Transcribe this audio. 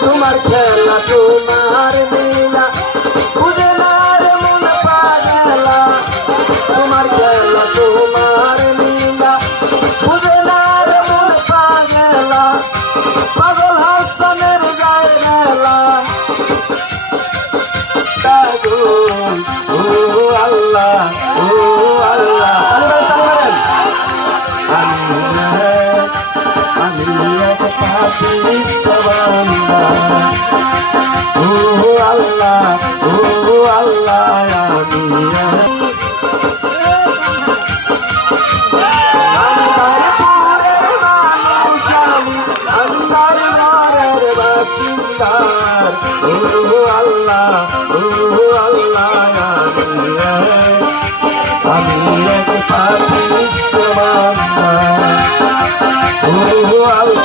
তোমার খেলা তোমার লীলা বুঝে না রে মন পাগলা তোমার খেলা তোমার লীলা বুঝে না রে মন পাগলা পাগল হাসানের গায়ে মেলা ও আল্লাহ ও আল্লাহ আমি এক পাপিষ্ট বান্দা ও আল্লাহ আমি এক পাপিষ্ট বান্দা ও আল্লাহ